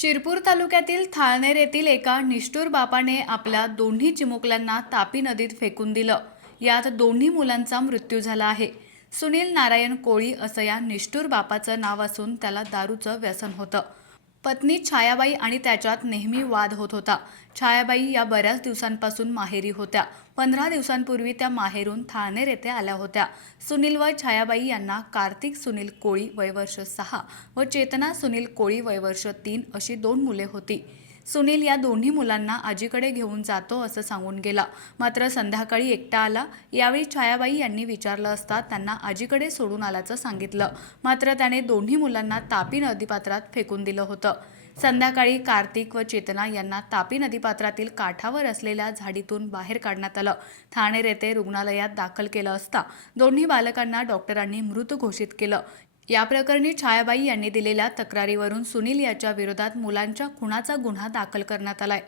शिरपूर तालुक्यातील थाळनेर येथील एका निष्ठूर बापाने आपल्या दोन्ही चिमुकल्यांना तापी नदीत फेकून दिलं. यात दोन्ही मुलांचा मृत्यू झाला आहे. सुनील नारायण कोळी असं या निष्ठूर बापाचं नाव असून त्याला दारूचं व्यसन होतं. पत्नी छायाबाई आणि त्याच्यात नेहमी वाद होत होता. छायाबाई या बऱ्याच दिवसांपासून माहेरी होत्या. पंधरा दिवसांपूर्वी त्या माहेरून थाळनेर येथे आल्या होत्या. सुनील व छायाबाई यांना कार्तिक सुनील कोळी वयवर्ष सहा व चेतना सुनील कोळी वयवर्ष तीन अशी दोन मुले होती. सुनील या दोन्ही मुलांना आजीकडे घेऊन जातो असं सांगून गेला. मात्र संध्याकाळी एकटा आला. यावेळी छायाबाई यांनी विचारलं असता त्यांना आजीकडे सोडून आल्याचं सांगितलं. मात्र त्याने दोन्ही मुलांना तापी नदीपात्रात फेकून दिलं होतं. संध्याकाळी कार्तिक व चेतना यांना तापी नदीपात्रातील काठावर असलेल्या झाडीतून बाहेर काढण्यात आलं. ठाणे येथे रुग्णालयात दाखल केलं असता दोन्ही बालकांना डॉक्टरांनी मृत घोषित केलं. या प्रकरणी छायाबाई यांनी दिलेल्या तक्रारीवरून सुनील याच्या विरोधात मुलांच्या खुनाचा गुन्हा दाखल करण्यात आलाय.